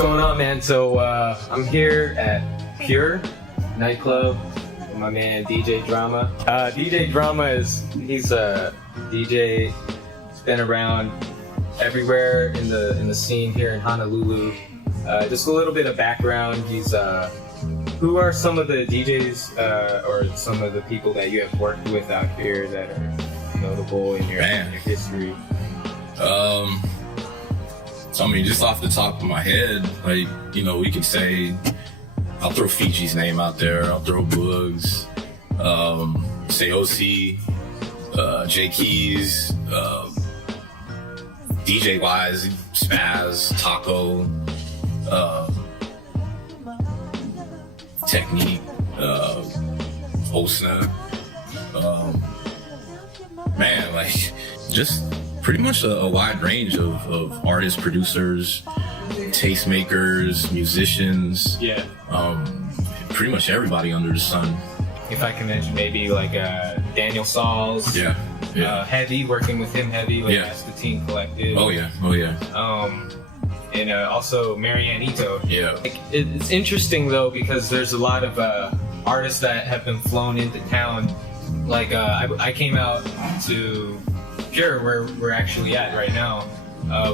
going on, man? So I'm here at Pure nightclub with my man DJ Jrama. DJ Jrama he's a DJ. He's been around everywhere in the scene here in Honolulu. Just a little bit of background. He's who are some of the DJs or some of the people that you have worked with out here that are notable in your history? So I mean, just off the top of my head, like, we could say, I'll throw Fiji's name out there, I'll throw Bugs, say OC, J Keys, DJ Wise, Spaz, Taco, Technique, Osna, man, like, just pretty much a wide range of artists, producers, tastemakers, musicians. Yeah. Pretty much everybody under the sun. If I can mention maybe like Daniel Sauls. Yeah. Heavy, working with him heavy, like Yeah. the Team Collective. Oh yeah. And also Marianne Ito. Yeah. Like, it's interesting though, because there's a lot of artists that have been flown into town. Like I came out to Pure, where we're actually at right now,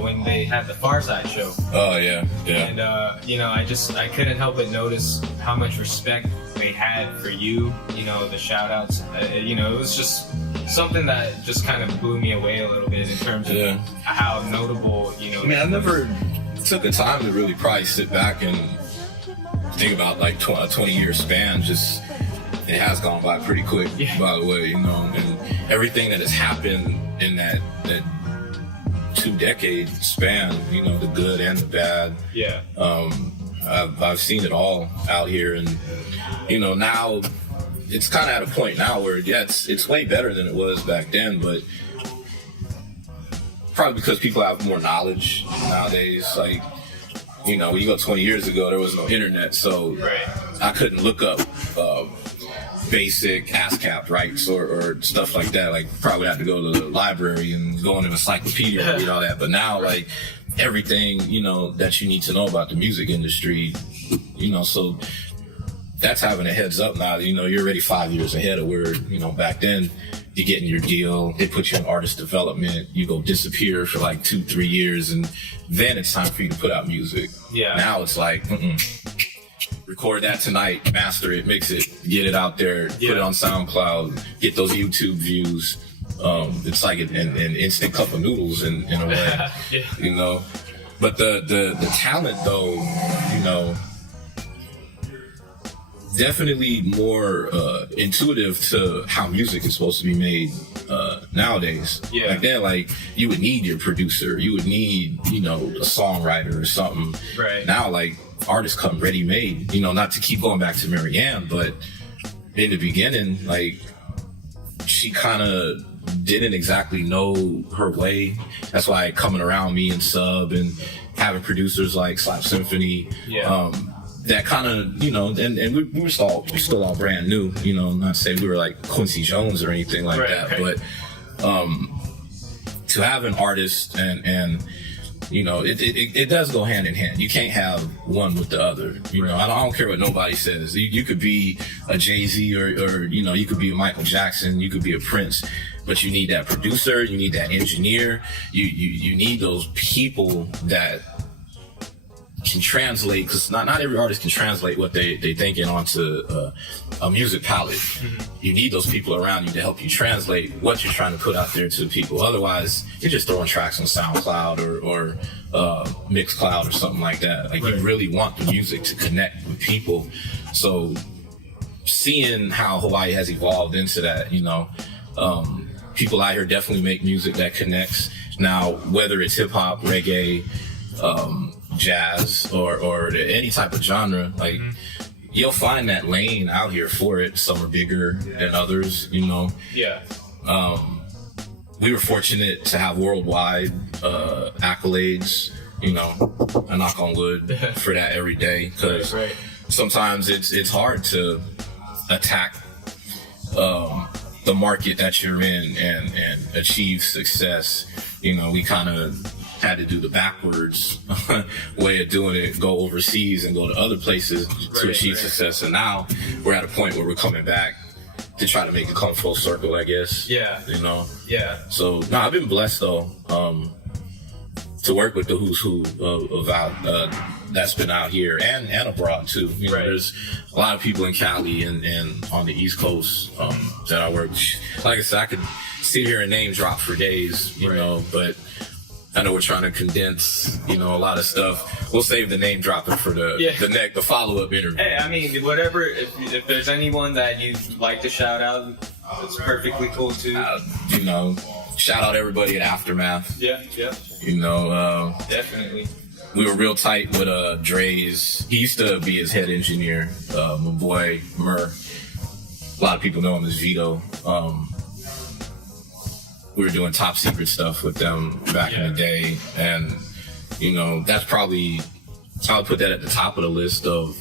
when they had the Far Side show. Oh yeah. And I couldn't help but notice how much respect they had for you. The shout outs. It was just something that just kind of blew me away a little bit in terms of how notable. I mean, I never took the time to really probably sit back and think about like a 20-year span. Just it has gone by pretty quick, by the way, and everything that has happened in that 2-decade span, the good and the bad. Yeah. I've seen it all out here, and now it's kind of at a point now where it's way better than it was back then, but probably because people have more knowledge nowadays. Like, when you go 20 years ago, there was no internet, so I couldn't look up basic ASCAP rights or stuff like that. Like, probably have to go to the library and go in an encyclopedia and read all that. But now, like, everything, that you need to know about the music industry, so that's having a heads up now. You're already 5 years ahead of where, back then, you're getting your deal, they put you in artist development, you go disappear for like 2-3 years, and then it's time for you to put out music. Yeah. Now it's like, record that tonight, master it, mix it, get it out there, put it on SoundCloud, get those YouTube views. It's like an instant cup of noodles in a way, But the talent though, definitely more intuitive to how music is supposed to be made nowadays. Yeah. Back then, like, you would need your producer, you would need, a songwriter or something. Right. Now, like, artists come ready-made, not to keep going back to Marianne, but in the beginning, like, she kind of didn't exactly know her way. That's why coming around me and Sub and having producers like Slap Symphony, that kind of, and we were still all brand new, not to say we were like Quincy Jones or anything like that, but to have an artist and it does go hand in hand. You can't have one with the other. I don't care what nobody says. You could be a Jay-Z or you could be a Michael Jackson, you could be a Prince, but you need that producer, you need that engineer, you need those people that can translate, because not every artist can translate what they thinking onto a music palette. You need those people around you to help you translate what you're trying to put out there to people. Otherwise, you're just throwing tracks on SoundCloud or Mixcloud or something like that. Like, you really want the music to connect with people. So seeing how Hawaii has evolved into that, people out here definitely make music that connects. Now, whether it's hip hop, reggae, jazz, or any type of genre, like, you'll find that lane out here for it. Some are bigger than others, Yeah. We were fortunate to have worldwide accolades, I knock on wood for that every day, because sometimes it's hard to attack the market that you're in and achieve success. We kind of had to do the backwards way of doing it, go overseas and go to other places to achieve success. And now we're at a point where we're coming back to try to make it come full circle, I guess. Yeah. You know? Yeah. So, no, I've been blessed, though, to work with the who's who of out, that's been out here and abroad, too. You know, there's a lot of people in Cali and on the East Coast that I work with. Like I said, I could sit here and name drop for days, you know, but I know we're trying to condense, you know, a lot of stuff. We'll save the name dropping for the follow-up interview. Hey, I mean, whatever, if there's anyone that you'd like to shout out, it's perfectly cool too. You know, shout out everybody at Aftermath. Yeah. You know, definitely. We were real tight with Dre's. He used to be his head engineer, my boy Murr. A lot of people know him as Vito. We were doing top secret stuff with them back in the day, and you know, that's probably, I would put that at the top of the list of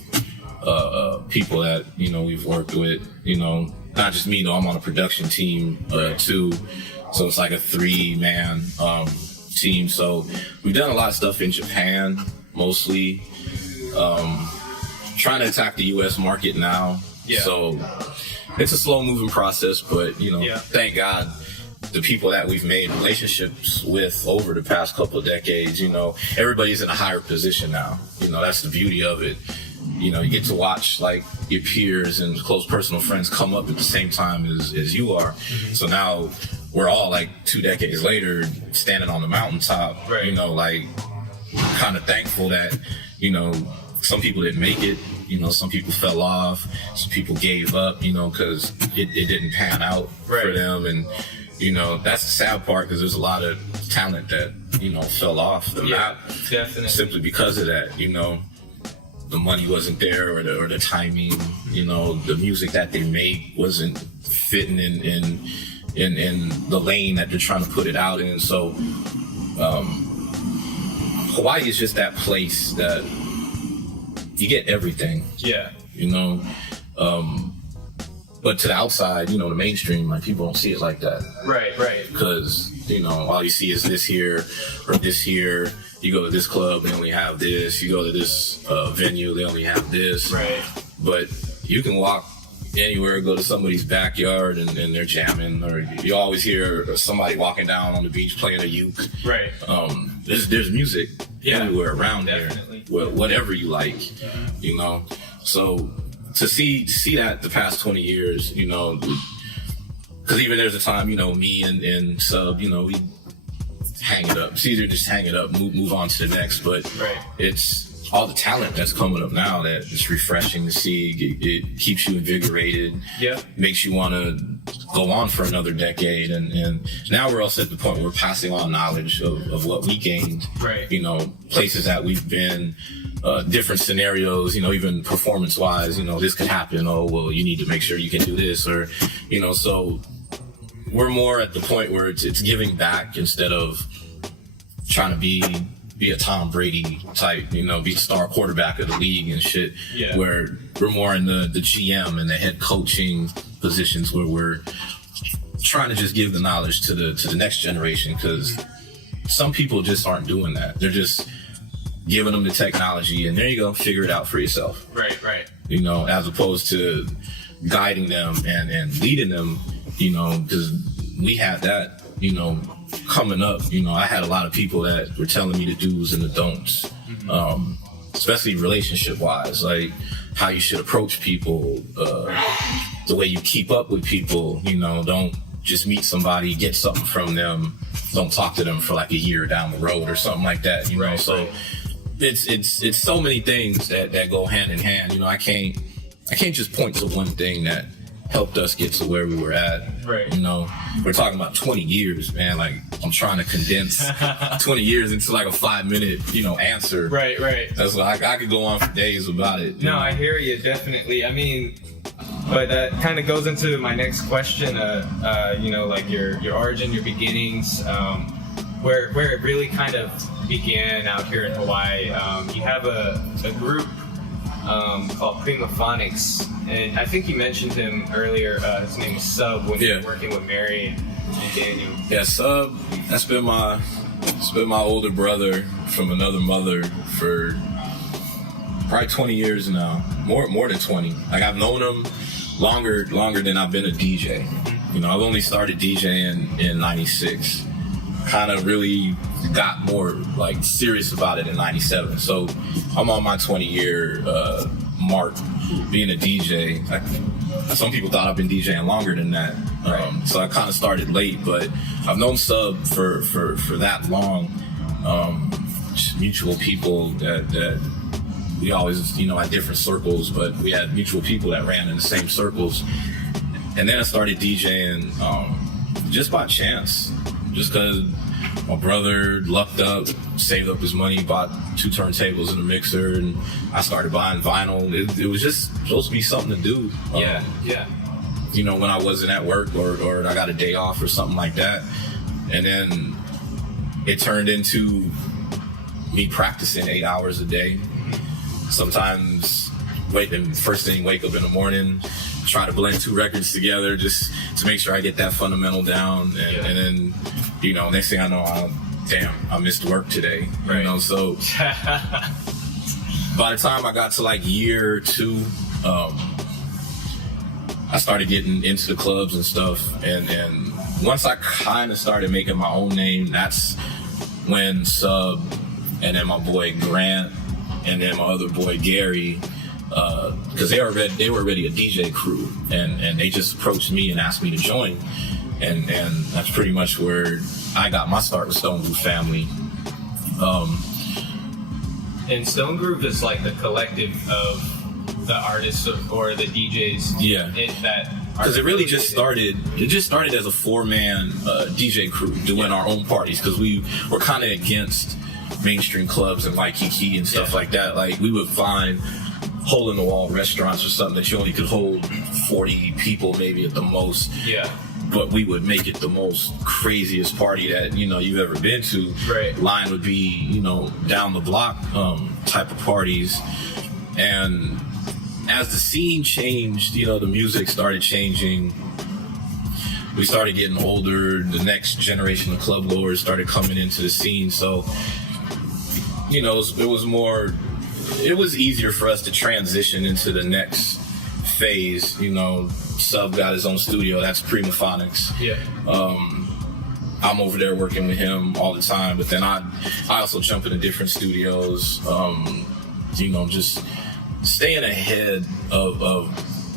people that, you know, we've worked with. You know, not just me though, I'm on a production team too, so it's like a 3-man team. So we've done a lot of stuff in Japan, mostly trying to attack the US market now. So it's a slow moving process, but you know, thank God the people that we've made relationships with over the past couple of decades, you know, everybody's in a higher position now. You know, that's the beauty of it. You know, you get to watch like your peers and close personal friends come up at the same time as you are. So now we're all like 2 decades later standing on the mountaintop, you know, like kind of thankful that, you know, some people didn't make it, you know, some people fell off, some people gave up, you know, because it didn't pan out for them. And you know, that's the sad part, because there's a lot of talent that, you know, fell off the map simply because of that. You know, the money wasn't there, or the timing. You know, the music that they made wasn't fitting in the lane that they're trying to put it out in. So Hawaii is just that place that you get everything. You know. But to the outside, you know, the mainstream, like, people don't see it like that. Right. Because, you know, all you see is this here or this here. You go to this club, they only have this. You go to this venue, they only have this. But you can walk anywhere, go to somebody's backyard, and they're jamming. Or you always hear somebody walking down on the beach playing a uke. There's music everywhere around there, whatever you like, you know. So to see that the past 20 years, you know, because even there's a time, you know, me and Sub, you know, we hang it up. It's easier to just hang it up, move on to the next. But it's all the talent that's coming up now that it's refreshing to see. It keeps you invigorated. Makes you want to go on for another decade. And now we're also at the point where we're passing on knowledge of what we gained. You know, places that we've been. Different scenarios, you know, even performance-wise, you know, this could happen. Oh, well, you need to make sure you can do this, or, you know, so we're more at the point where it's giving back instead of trying to be a Tom Brady type, you know, be a star quarterback of the league and shit. Where we're more in the GM and the head coaching positions, where we're trying to just give the knowledge to the next generation, because some people just aren't doing that. They're just giving them the technology, and there you go, figure it out for yourself. You know, as opposed to guiding them and leading them, you know, because we had that, you know, coming up. You know, I had a lot of people that were telling me the do's and the don'ts, especially relationship-wise, like how you should approach people, the way you keep up with people. You know, don't just meet somebody, get something from them, don't talk to them for like a year down the road or something like that, you know. So it's so many things that go hand in hand. You know, I can't just point to one thing that helped us get to where we were at. You know, we're talking about 20 years, man. Like, I'm trying to condense 20 years into like a 5-minute, you know, answer. That's why I could go on for days about it. No, I hear you, definitely. I mean, but that kind of goes into my next question. You know, like your origin, your beginnings, where it really kind of began out here in Hawaii. You have a group called Prima Phonics, and I think you mentioned him earlier. His name was Sub when you were working with Mary and Daniel. Yeah, Sub, that's been my It's been my older brother from another mother for probably 20 years now. More than 20. Like, I've known him longer than I've been a DJ. You know, I've only started DJing in 96. Kind of really got more like serious about it in 97. So I'm on my 20-year mark being a DJ. Some people thought I've been DJing longer than that. So I kind of started late, but I've known Sub for that long. Just mutual people that we always, you know, had different circles, but we had mutual people that ran in the same circles. And then I started DJing just by chance, just because my brother lucked up, saved up his money, bought 2 turntables and a mixer, and I started buying vinyl. It was just supposed to be something to do. Yeah. You know, when I wasn't at work or I got a day off or something like that. And then it turned into me practicing 8 hours a day. Sometimes first thing, wake up in the morning, try to blend 2 records together just to make sure I get that fundamental down. And then, you know, next thing I know, I missed work today. Right. You know, so by the time I got to like year 2, I started getting into the clubs and stuff. And once I kind of started making my own name, that's when Sub and then my boy Grant and then my other boy Gary, because they were already a DJ crew, and they just approached me and asked me to join, and that's pretty much where I got my start with Stone Groove Family. And Stone Groove is like the collective of the artists or the DJs. Yeah. Because it really just started. It just started as a 4-man DJ crew doing our own parties, because we were kind of against mainstream clubs and Waikiki and stuff like that. Like, we would find hole-in-the-wall restaurants or something that you only could hold 40 people maybe at the most. Yeah. But we would make it the most craziest party that, you know, you've ever been to. Right. Line would be, you know, down the block type of parties. And as the scene changed, you know, the music started changing. We started getting older. The next generation of club goers started coming into the scene. So, you know, it was easier for us to transition into the next phase. You know, Sub got his own studio. That's Prima Phonics. Yeah. I'm over there working with him all the time, but then I also jump into different studios. You know, just staying ahead of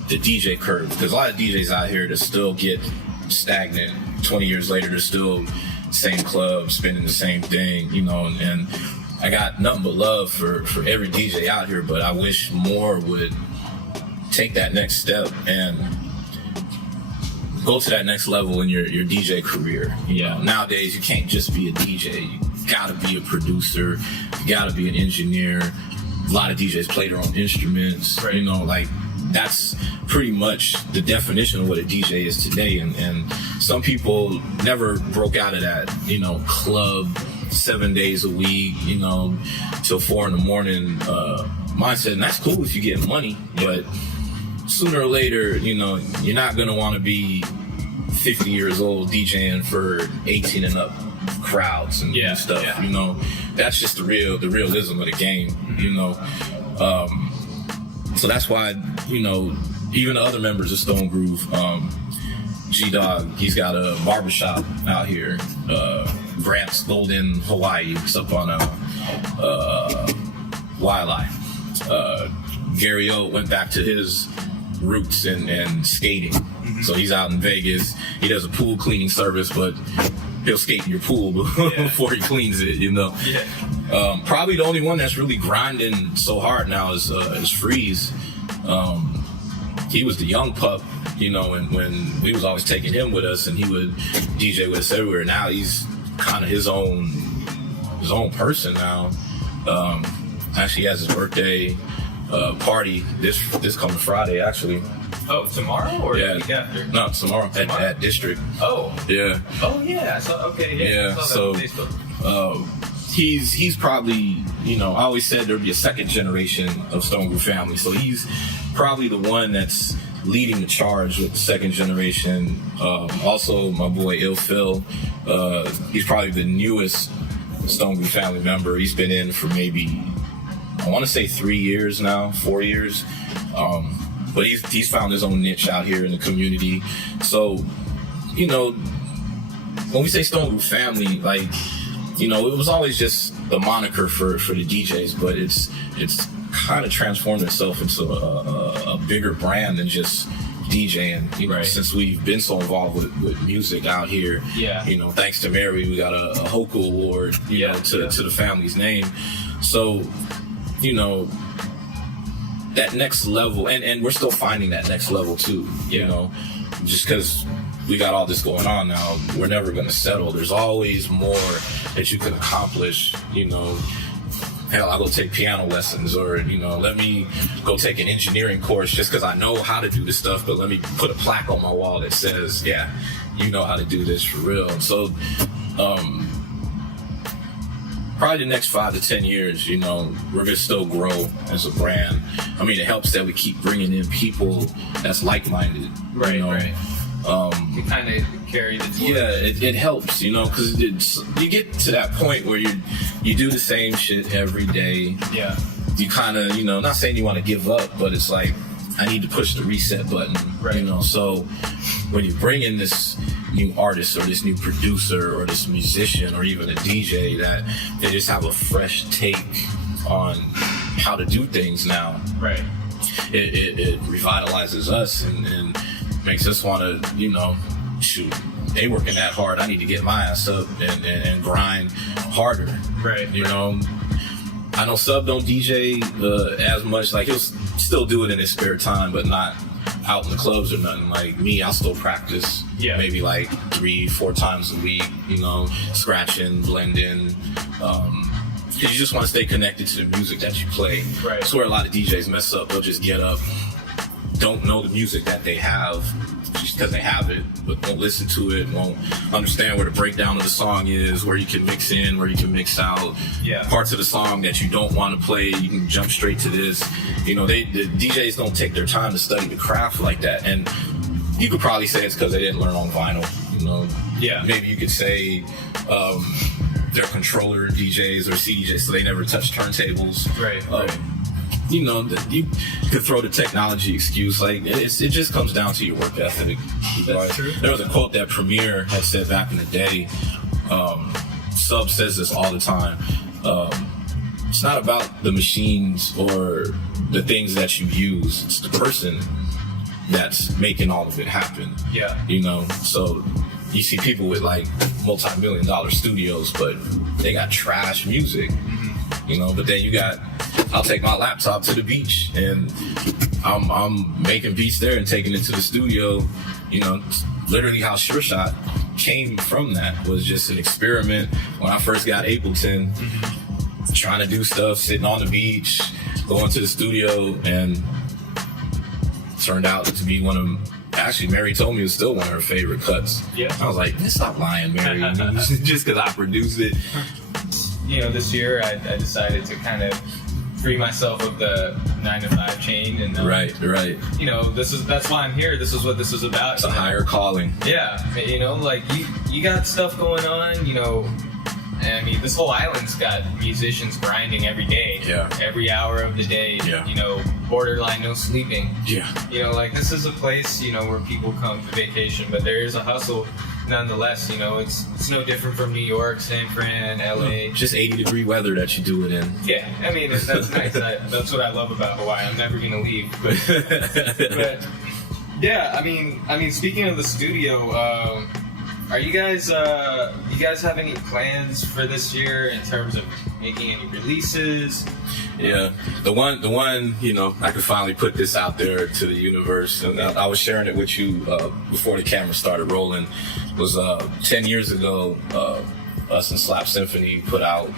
the DJ curve, because a lot of DJs out here that still get stagnant 20 years later. They're still same club, spinning the same thing, you know, and I got nothing but love for every DJ out here, but I wish more would take that next step and go to that next level in your DJ career. You know, nowadays you can't just be a DJ. You gotta be a producer. You gotta be an engineer. A lot of DJs play their own instruments. Right. You know, like, that's pretty much the definition of what a DJ is today. And some people never broke out of that, you know, club 7 days a week, you know, till 4 a.m. mindset. And that's cool if you get money, but sooner or later, you know, you're not gonna want to be 50 years old DJing for 18 and up crowds and stuff. Yeah. You know, that's just the realism of the game. You know, so that's why, you know, even the other members of Stone Groove, G-Dog, he's got a barbershop out here. Grant's Golden Hawaii. It's up on Wildlife. Gary O went back to his roots and skating. Mm-hmm. So he's out in Vegas. He does a pool cleaning service, but he'll skate in your pool before he cleans it, you know. Yeah. Probably the only one that's really grinding so hard now is Freeze. He was the young pup, you know, and when we was always taking him with us, and he would DJ with us everywhere. Now he's kind of his own person now. Actually has his birthday party this coming Friday, actually. Oh, tomorrow or the week after? No, tomorrow. At District. Oh. Yeah. Oh yeah. I saw that on Facebook. He's probably, you know, I always said there'd be a second generation of Stone Groove Family, so he's probably the one that's leading the charge with the second generation. Also, my boy Ill Phil, he's probably the newest Stone Group family member. He's been in for maybe, I want to say 3 years now, 4 years. But he's found his own niche out here in the community. So, you know, when we say Stone Group family, like, you know, it was always just the moniker for the DJs, but it's kind of transformed itself into a bigger brand than just DJing. You know, since we've been so involved with music out here, you know, thanks to Mary, we got a Hoku Award, you know, to the family's name. So, you know, that next level, and we're still finding that next level too, you know, just because we got all this going on now, we're never going to settle. There's always more that you can accomplish, you know. Hell, I'll go take piano lessons, or, you know, let me go take an engineering course just because I know how to do this stuff, but let me put a plaque on my wall that says, yeah, you know how to do this for real. So, probably the next 5 to 10 years, you know, we're going to still grow as a brand. I mean, it helps that we keep bringing in people that's like-minded. Right, you know? right. You kind of carry the torch. Yeah, it helps, you know, because you get to that point where you do the same shit every day. Yeah. You kind of, you know, not saying you want to give up, but it's like, I need to push the reset button, you know. So when you bring in this new artist or this new producer or this musician or even a DJ that they just have a fresh take on how to do things now, right? It revitalizes us and makes us want to, you know, shoot, they working that hard, I need to get my ass up and grind harder, right? You know, I know Sub don't DJ as much. Like, he'll still do it in his spare time, but not out in the clubs or nothing. Like me, I'll still practice maybe like 3-4 times a week, you know, scratching, blending. You just want to stay connected to the music that you play. Right. That's where a lot of DJs mess up. They'll just get up, don't know the music that they have just because they have it, but won't listen to it, won't understand where the breakdown of the song is, where you can mix in, where you can mix out. Parts of the song that you don't want to play, you can jump straight to this. You know, the DJs don't take their time to study the craft like that. And you could probably say it's because they didn't learn on vinyl, you know. Maybe you could say they're controller DJs or CDJs, so they never touch turntables. Right. You know, you could throw the technology excuse. Like, it just comes down to your work ethic. That's true. There was a quote that Premier had said back in the day. Sub says this all the time. It's not about the machines or the things that you use. It's the person that's making all of it happen. You know, so you see people with like multi-million-dollar studios, but they got trash music. You know, but then you got, I'll take my laptop to the beach and I'm making beats there and taking it to the studio. You know, literally how Sure Shot came from that was just an experiment when I first got Ableton, trying to do stuff, sitting on the beach, going to the studio, and turned out to be one of, actually Mary told me it was still one of her favorite cuts. I was like, stop lying, Mary, just because I produced it. You know, this year I decided to kind of free myself of the 9-to-5 chain, and right. You know, that's why I'm here. This is what this is about. It's a higher calling. You know, like you got stuff going on. You know, I mean, this whole island's got musicians grinding every day. Every hour of the day. You know, borderline no sleeping. You know, like, this is a place, you know, where people come to vacation, but there is a hustle. Nonetheless, you know, it's no different from New York, San Fran, LA. Just 80-degree weather that you do it in. I mean, that's nice. That's what I love about Hawaii. I'm never gonna leave. But yeah, I mean, speaking of the studio, are you guys have any plans for this year in terms of making any releases? The one, you know, I could finally put this out there to the universe, and I was sharing it with you before the camera started rolling. Was 10 years ago, us and Slap Symphony put out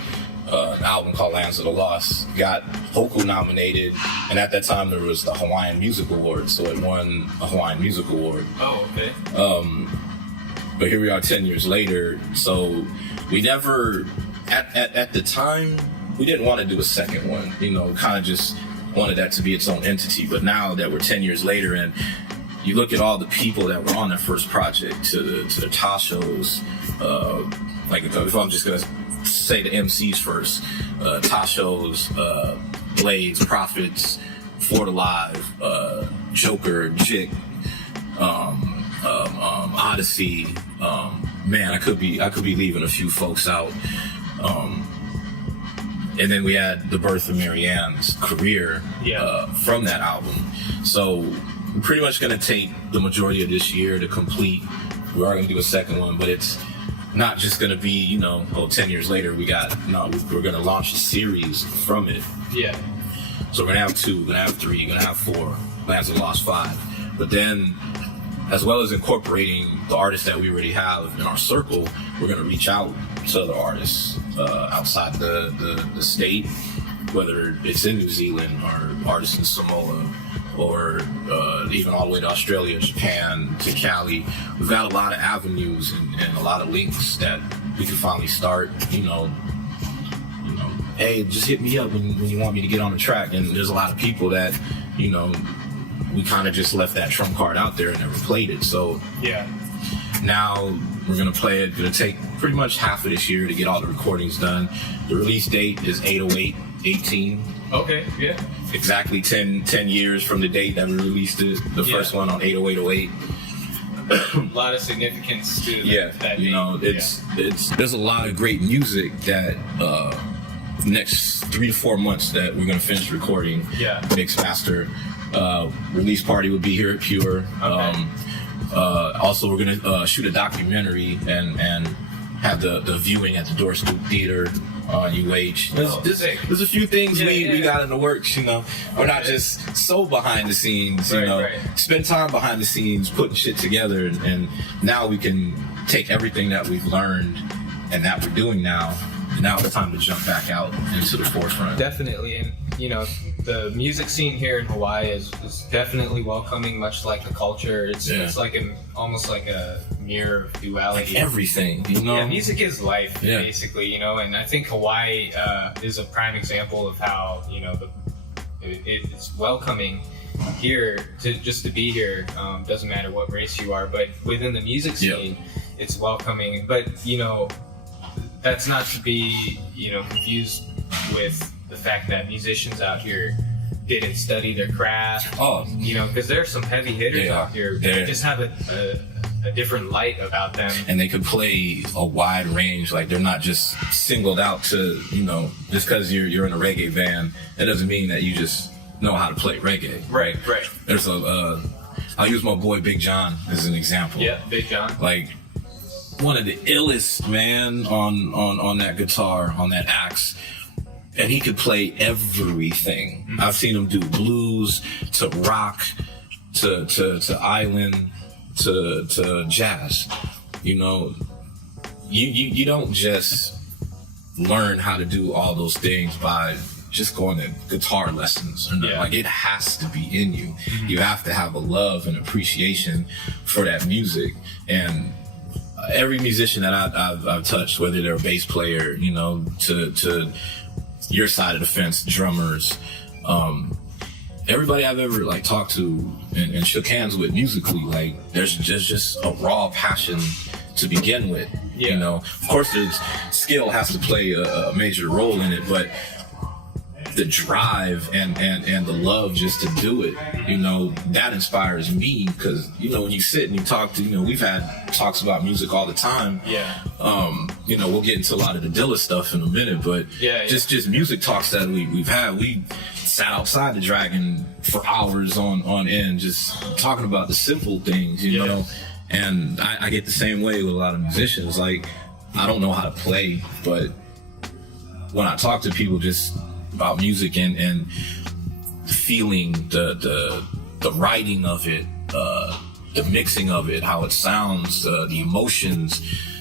an album called Lands of the Lost. Got Hoku nominated, and at that time there was the Hawaiian Music Award, so it won a Hawaiian Music Award. Oh, okay. But here we are 10 years later, so we never, at the time, we didn't want to do a second one, you know, kind of just wanted that to be its own entity. But now that we're 10 years later and you look at all the people that were on that first project, to the Tashos, like if I'm just going to say the MCs first. Tasho's, Blades, Prophets, For the Live, Joker, Jick, Odyssey. Man, I could be leaving a few folks out. And then we had the birth of Marianne's career from that album. So we're pretty much going to take the majority of this year to complete. We are going to do a second one, but it's not just going to be, 10 years later, we're going to launch a series from it. Yeah. So we're going to have 2, we're going to have 3, we're going to have 4, Lands of the Lost 5. But then, as well as incorporating the artists that we already have in our circle, we're going to reach out to other artists outside the state, whether it's in New Zealand or artists in Samoa or even all the way to Australia, Japan, to Cali. We've got a lot of avenues and a lot of links that we can finally start, hey, just hit me up when you want me to get on the track. And there's a lot of people that, we kind of just left that trump card out there and never played it. So yeah, now we're going to play it. Going to take pretty much half of this year to get all the recordings done. The release date is 8/08/18. Okay, yeah. Exactly 10 years from the date that we released it, the first one on 8/08/08. A lot of significance to that date. There's a lot of great music that next 3 to 4 months that we're going to finish recording, mix, master. Release party would be here at Pure. Okay. Also, we're going to shoot a documentary and have the viewing at the Doorstoop Theater on UH. There's a few things we got in the works, We're not just so behind the scenes, Spend time behind the scenes, putting shit together, and now we can take everything that we've learned and that we're doing now. Now it's time to jump back out into the forefront. Definitely, and the music scene here in Hawaii is definitely welcoming, much like the culture. It's like almost like a mirror of duality. Like everything, Yeah, music is life, basically, and I think Hawaii is a prime example of how it's welcoming here to be here. Doesn't matter what race you are, but within the music scene, it's welcoming. But that's not to be confused with the fact that musicians out here didn't study their craft. Because there's some heavy hitters out here that just have a different light about them, and they could play a wide range. Like, they're not just singled out to just because you're in a reggae band, that doesn't mean that you just know how to play reggae. Right. There's I'll use my boy Big John as an example. Yeah, Big John. Like, one of the illest, man, on that guitar, on that axe. And he could play everything. Mm-hmm. I've seen him do blues to rock to island to jazz. You don't just learn how to do all those things by just going to guitar lessons. Like, it has to be in you. Mm-hmm. You have to have a love and appreciation for that music. And every musician that I've touched, whether they're a bass player, to your side of the fence, drummers, everybody I've ever talked to and shook hands with musically, there's just a raw passion to begin with. Of course, there's skill has to play a major role in it, but the drive and the love just to do it, that inspires me, because when you sit and you talk to, we've had talks about music all the time. We'll get into a lot of the DIlla stuff in a minute, but just music talks that we've had. We sat outside the Dragon for hours on end, just talking about the simple things, and I get the same way with a lot of musicians. Like, I don't know how to play, but when I talk to people just about music and feeling the writing of it, the mixing of it, how it sounds, the emotions,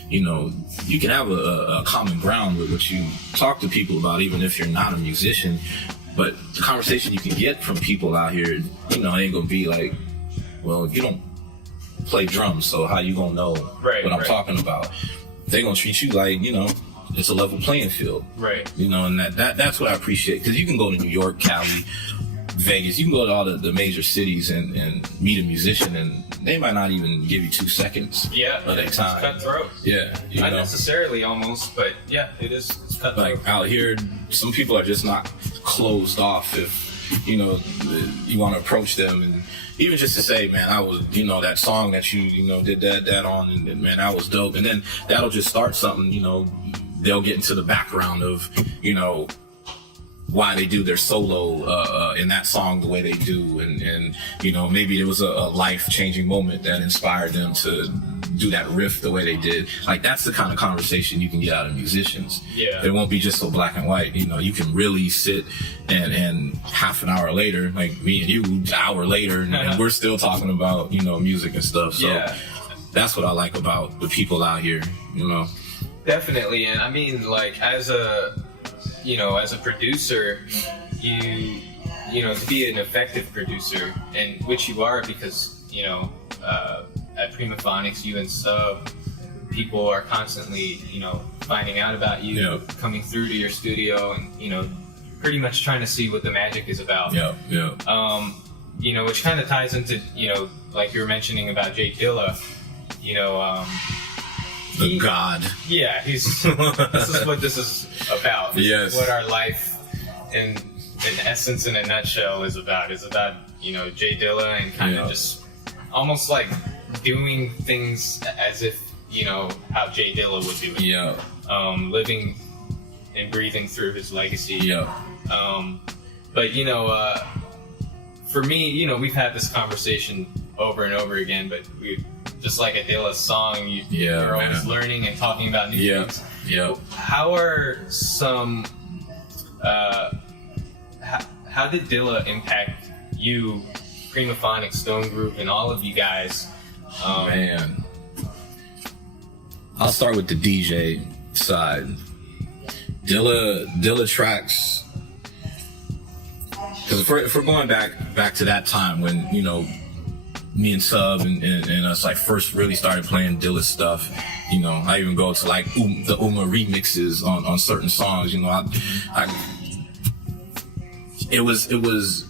you can have a common ground with what you talk to people about, even if you're not a musician. But the conversation you can get from people out here, it ain't gonna be like, well, you don't play drums, so how you gonna know what I'm talking about? They're gonna treat you like, it's a level playing field. Right. And that's what I appreciate. Because you can go to New York, Cali, Vegas, you can go to all the major cities and meet a musician, and they might not even give you 2 seconds of their time. It's cutthroat. Yeah, you Not know? necessarily almost, but yeah, it's cutthroat. Like out here, some people are just not closed off if, you know, you want to approach them, and even just to say, man, I was, you know, that song that you know, did that on, and man, that was dope. And then that'll just start something, you know, they'll get into the background of, you know, why they do their solo in that song the way they do, and you know, maybe it was a life-changing moment that inspired them to do that riff the way they did. Like, that's the kind of conversation you can get out of musicians. Yeah, it won't be just so black and white. You know, you can really sit and half an hour later, like me and you, an hour later, and we're still talking about, you know, music and stuff. So that's what I like about the people out here, you know. Definitely. And I mean, like, as a producer, you know, to be an effective producer, and which you are, because, you know, at Prima Phonics, you and Sub, people are constantly, you know, finding out about you, coming through to your studio, and, you know, pretty much trying to see what the magic is about. You know, which kind of ties into, you know, like you were mentioning about DIlla, you know, the God. Yeah, this is what this is about. This is what our life, in essence, in a nutshell, is about. It's about, you know, DIlla, and kind of just almost like doing things as if, you know, how DIlla would do it. Living and breathing through his legacy. But, you know, for me, you know, we've had this conversation over and over again, but we, just like a DIlla song, you're always learning and talking about new things. How are some, how did DIlla impact you, Prima Phonics, Stone Group, and all of you guys? Man, I'll start with the DJ side. DIlla tracks, because if we're going back to that time when, you know, me and Sub and us like first really started playing DIlla stuff, you know, I even go to like the Uma remixes on certain songs, you know, it was,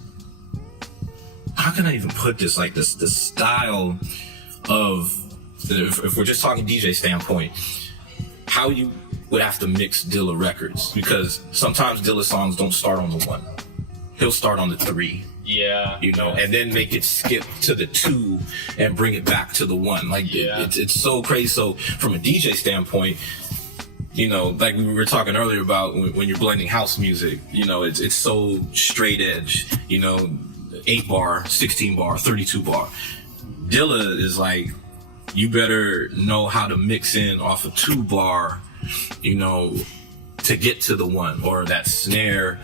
how can I even put this, like the style of, if we're just talking DJ standpoint, how you would have to mix DIlla records, because sometimes DIlla songs don't start on the 1. He'll start on the 3. You know, and then make it skip to the 2 and bring it back to the 1. Like, it's so crazy. So from a DJ standpoint, you know, like we were talking earlier about when you're blending house music, you know, it's so straight edge, you know, 8 bar, 16 bar, 32 bar. DIlla is like, you better know how to mix in off a 2 bar, you know, to get to the 1, or that snare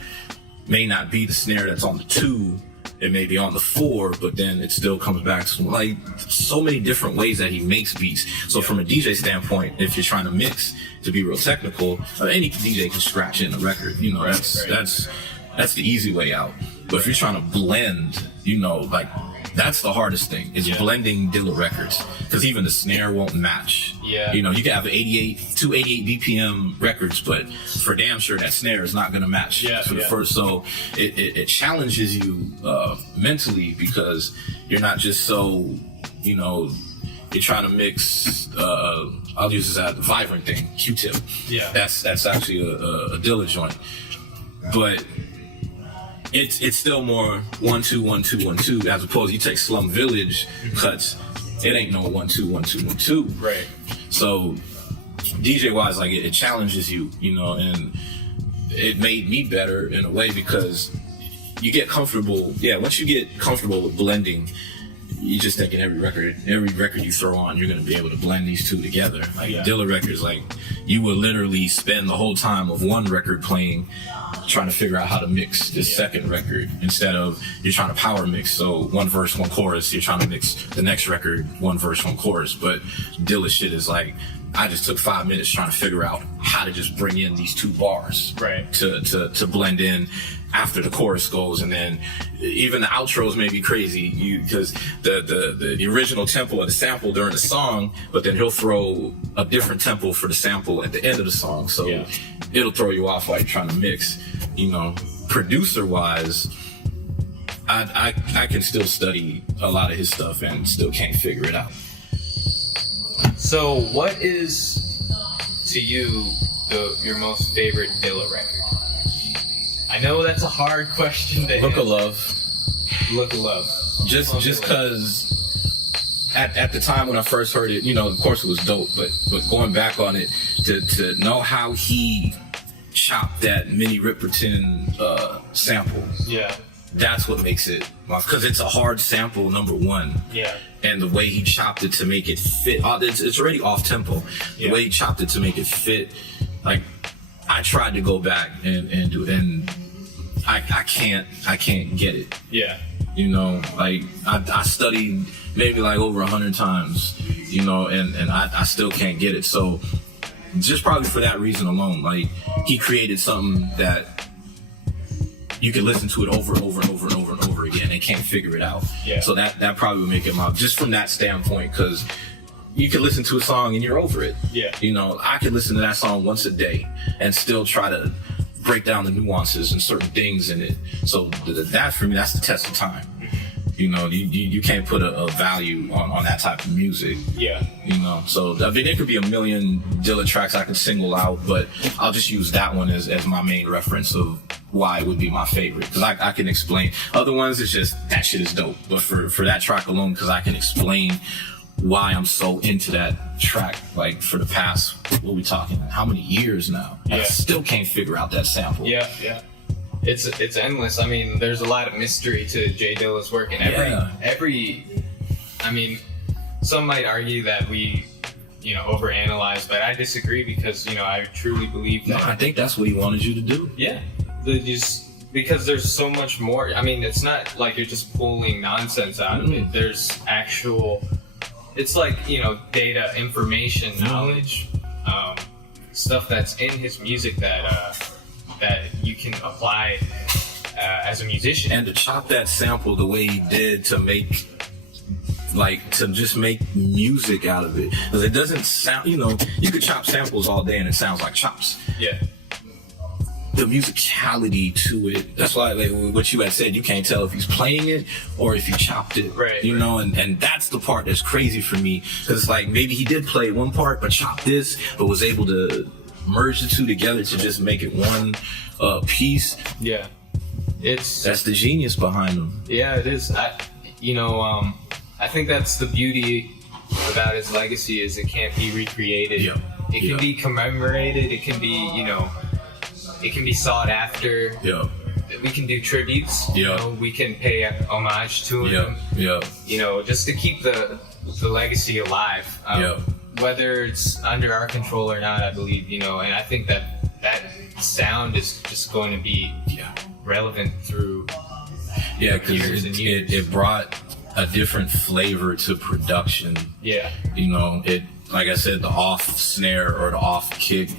may not be the snare that's on the 2. It may be on the 4, but then it still comes back to, like, so many different ways that he makes beats. So from a DJ standpoint, if you're trying to mix, to be real technical, any DJ can scratch in a record. You know, that's the easy way out. But if you're trying to blend, you know, like, that's the hardest thing, is blending DIlla records, because even the snare won't match. You know, you can have 288 BPM records, but for damn sure that snare is not going to match for the first. So it challenges you mentally, because you're not just so, you know, you're trying to mix. I'll use this as a vibrant thing, Q-tip. That's actually a DIlla joint, but it's still more 1 2 1 2 1 2, as opposed to you take Slum Village cuts, it ain't no 1 2 1 2 1 2. Right. So DJ wise, like, it challenges you, you know, and it made me better in a way, because you get comfortable. Once you get comfortable with blending, you just think in every record you throw on, you're going to be able to blend these two together. Like DIlla records, like, you would literally spend the whole time of one record playing trying to figure out how to mix this second record, instead of you're trying to power mix. So 1 verse, 1 chorus, you're trying to mix the next record 1 verse, 1 chorus. But DIlla shit is like, I just took 5 minutes trying to figure out how to just bring in these 2 bars to blend in after the chorus goes. And then even the outros may be crazy, because the original tempo of the sample during the song, but then he'll throw a different tempo for the sample at the end of the song. So it'll throw you off while you're trying to mix. You know, producer wise, I can still study a lot of his stuff and still can't figure it out. So, what is to you your most favorite Dilla record? I know that's a hard question to Look answer. of Love. Look of Love. Just because at the time when I first heard it, of course it was dope, but going back on it, to know how he chopped that Minnie Riperton sample, Yeah. that's what makes it, because it's a hard sample, number one. Yeah. And the way he chopped it to make it fit, it's already off tempo. The Yeah. way he chopped it to make it fit, like, I tried to go back and do it, and I can't get it. Yeah. Like, I studied maybe like over 100 times, and I still can't get it. So just probably for that reason alone, like, he created something that you can listen to it over and over and over and over and over again and can't figure it out. Yeah. So that probably would make it just from that standpoint, because you can listen to a song and you're over it. Yeah. I could listen to that song once a day and still try to break down the nuances and certain things in it. So that for me, that's the test of time. You can't put a value on that type of music. Yeah. So I mean, there could be a million Dilla tracks I could single out, but I'll just use that one as my main reference of why it would be my favorite, because I can explain. Other ones, it's just that shit is dope, but for that track alone, because I can explain why I'm so into that track, like, for the past, what we talking, how many years now? Yeah. I still can't figure out that sample. Yeah. Yeah. It's endless. I mean, there's a lot of mystery to J Dilla's work, and I mean, some might argue that we, overanalyze, but I disagree, because, I truly believe No, that. I think that's what he wanted you to do. Yeah. Because there's so much more. I mean, it's not like you're just pulling nonsense out of it. There's actual, it's like, data, information, knowledge, stuff that's in his music that you can apply as a musician. And to chop that sample the way he did to just make music out of it. Because it doesn't sound, you could chop samples all day and it sounds like chops. Yeah. The musicality to it, that's why, like, what you had said, you can't tell if he's playing it or if he chopped it. Right. And that's the part that's crazy for me. Because it's like, maybe he did play one part but chopped this, but was able to merge the two together to just make it one piece. Yeah. That's the genius behind him. Yeah, it is. I think that's the beauty about his legacy, is it can't be recreated. Yeah. It can be commemorated. It can be, it can be sought after. Yeah. We can do tributes. Yeah. We can pay homage to him. Yeah. Just to keep the legacy alive. Whether it's under our control or not, I believe, and I think that sound is just going to be relevant through years and years. It brought a different flavor to production. Yeah. It, like I said, the off snare or the off kick,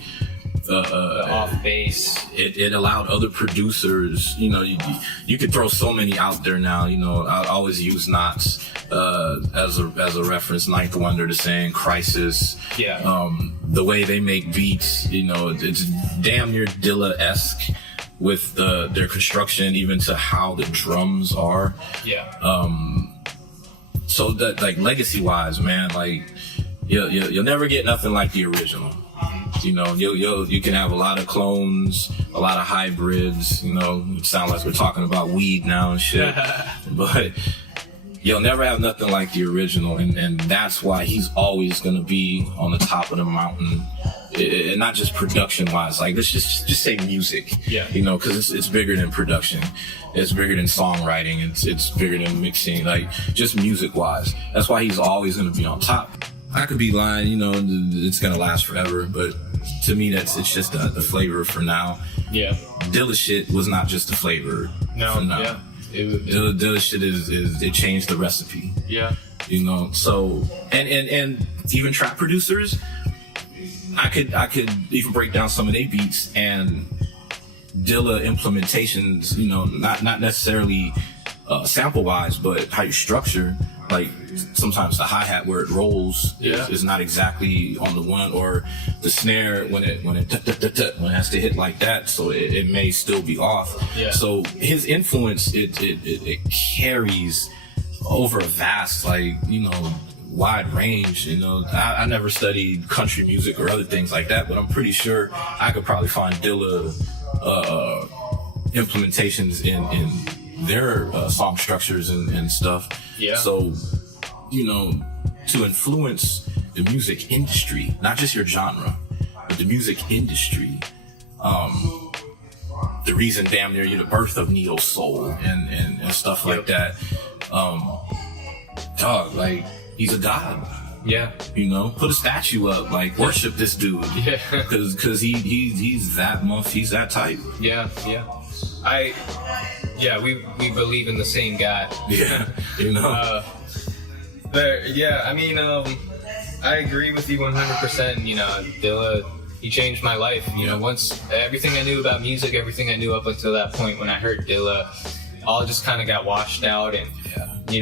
the off bass. It allowed other producers, you could throw so many out there now. I always use Knots as a reference. Ninth Wonder, the saying, Crisis. Yeah. The way they make beats, it's damn near Dilla-esque with their construction, even to how the drums are. Yeah. So that, like, legacy wise, man, like, you'll never get nothing like the original. You can have a lot of clones, a lot of hybrids. It sounds like we're talking about weed now and shit, but you'll never have nothing like the original, and that's why he's always gonna be on the top of the mountain. And not just production wise, like, let's just say music. Yeah. Because it's bigger than production, it's bigger than songwriting, it's bigger than mixing, like, just music wise. That's why he's always gonna be on top. I could be lying, it's gonna last forever, but to me, it's just the flavor for now. Yeah. Dilla shit was not just the flavor. No. For now. Yeah. Dilla shit is it changed the recipe. Yeah. So and even trap producers, I could even break down some of their beats and Dilla implementations. Not necessarily sample wise, but how you structure like sometimes the hi-hat where it rolls is not exactly on the one, or the snare when it has to hit like that, so it may still be off. So his influence it carries over a vast, like, you know, wide range. You know, I never studied country music or other things like that, but I'm pretty sure I could probably find DIlla implementations in their song structures and stuff. So, you know, to influence the music industry, not just your genre, but the music industry, the reason damn near the birth of neo soul and stuff like that. Dog, like, he's a god. You know, put a statue up, like, worship this dude. Cause he's that he's that type. We believe in the same God. You know. I mean, I agree with you 100%. You know, DIlla, he changed my life. You know, once everything I knew about music, everything I knew up until that point when I heard DIlla, all just kind of got washed out. And you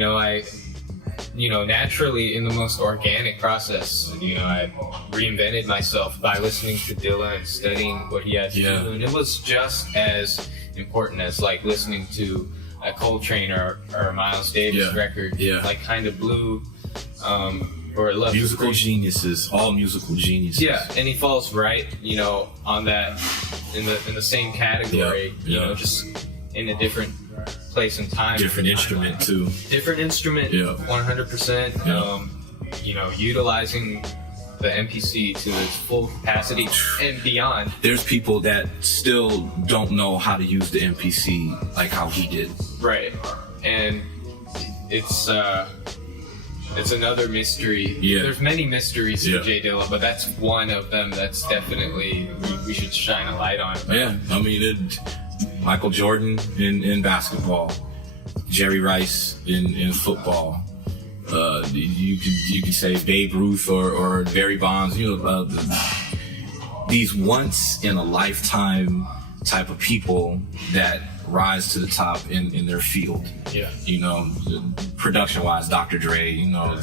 know, naturally, in the most organic process, you know, I reinvented myself by listening to DIlla and studying what he had to do. And it was just as important as, like, listening to a Coltrane or a Miles Davis record. Like, kind of blew, or love. Musical geniuses, all musical geniuses. And he falls right, you know, on that, in the same category, you know, just in a different place and time. Different instrument too. Different instrument, 100%. You know, utilizing the MPC to its full capacity and beyond. There's people that still don't know how to use the MPC like how he did. Right. And it's another mystery. There's many mysteries to J Dilla, but that's one of them that's definitely we should shine a light on. I mean, Michael Jordan in basketball, Jerry Rice in football. You could say Babe Ruth or Barry Bonds. You know, these once in a lifetime type of people that rise to the top in their field. You know, production wise, Dr. Dre. You know,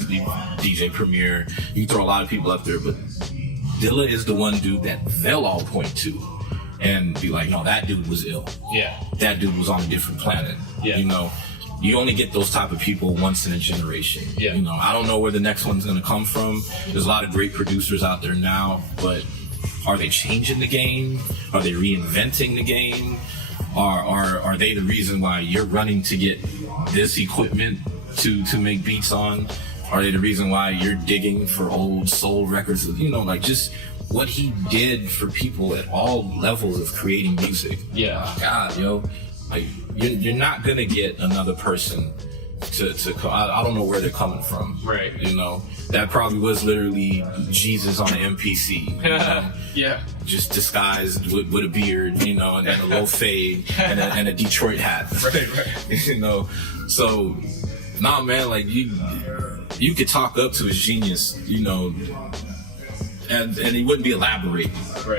DJ Premier. You can throw a lot of people up there, but DIlla is the one dude that they'll all point to and be like, no, that dude was ill. That dude was on a different planet. You know, you only get those type of people once in a generation. You know, I don't know where the next one's gonna come from. There's a lot of great producers out there now, but are they changing the game? Are they reinventing the game? Are they the reason why you're running to get this equipment to make beats on? Are they the reason why you're digging for old soul records? You know, like, just what he did for people at all levels of creating music. God, yo, like, you're not gonna get another person to I don't know where they're coming from. You know, that probably was literally Jesus on an MPC. You know? Just disguised with a beard, you know, and a low fade and a Detroit hat. You know, so nah, man, like, you could talk up to his genius, you know, and he wouldn't be elaborating.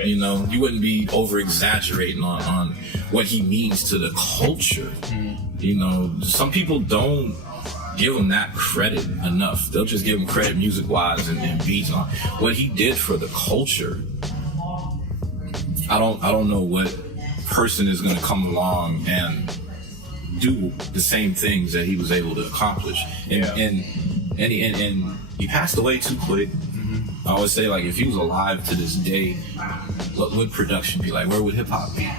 You know, you wouldn't be over exaggerating on what he means to the culture. You know, some people don't give him that credit enough. They'll just give him credit music wise and beats on what he did for the culture. I don't know what person is going to come along and do the same things that he was able to accomplish. And he passed away too quick. I always say, like, if he was alive to this day, what would production be like? Where would hip hop be?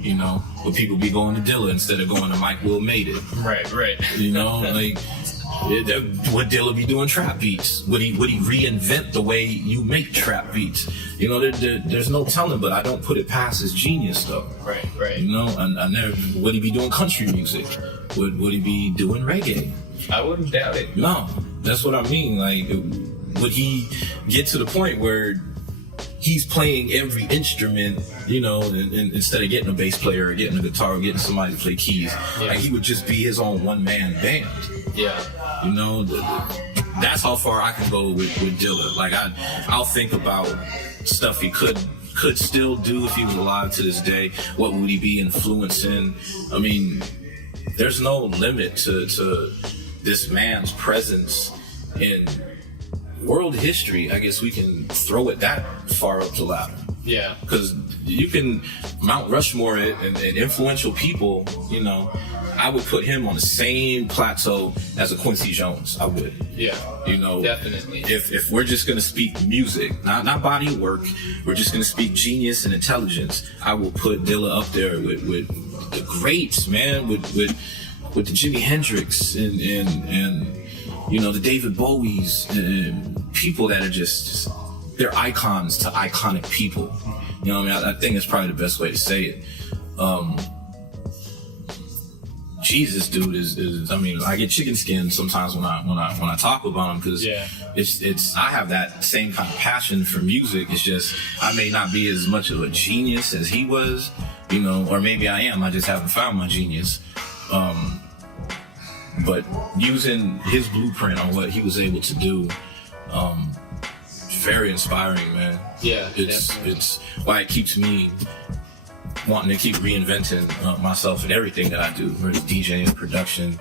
You know, would people be going to DIlla instead of going to Mike Will Made It? You know, like, would DIlla be doing trap beats? Would he reinvent the way you make trap beats? You know, there's no telling, but I don't put it past his genius though. You know, and would he be doing country music? Would he be doing reggae? I wouldn't doubt it. No, that's what I mean. Like, would he get to the point where he's playing every instrument, you know, and instead of getting a bass player or getting a guitar or getting somebody to play keys, like, he would just be his own one-man band. You know, that's how far I can go with DIlla. Like, I'll think about stuff he could still do if he was alive to this day. What would he be influencing? I mean, there's no limit to this man's presence in world history, I guess we can throw it that far up the ladder. Yeah. Because you can Mount Rushmore it and influential people, you know, I would put him on the same plateau as a Quincy Jones. I would. Yeah. You know, definitely. If we're just gonna speak music, not body of work, we're just gonna speak genius and intelligence, I will put DIlla up there with the greats, man, with the Jimi Hendrix and you know, the David Bowies, and people that are just they're icons to iconic people. You know what I mean? I think it's probably the best way to say it. Jesus, dude, is I mean, I get chicken skin sometimes when I talk about him, because it's I have that same kind of passion for music. It's just I may not be as much of a genius as he was, you know, or maybe I am. I just haven't found my genius. But using his blueprint on what he was able to do, very inspiring, man. Yeah, it's why it keeps me wanting to keep reinventing myself in everything that I do, whether it's DJing, production,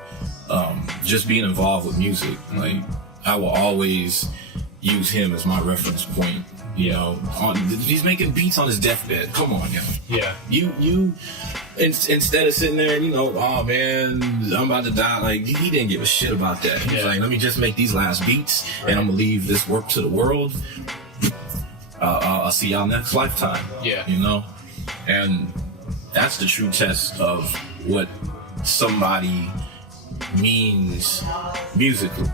just being involved with music. Like, I will always use him as my reference point. You know, he's making beats on his deathbed. Come on, yo. Yeah. You instead of sitting there and, you know, oh man, I'm about to die. Like, he didn't give a shit about that. He's like, let me just make these last beats, and I'm gonna leave this work to the world. I'll see y'all next lifetime. Yeah. You know, and that's the true test of what somebody means musically.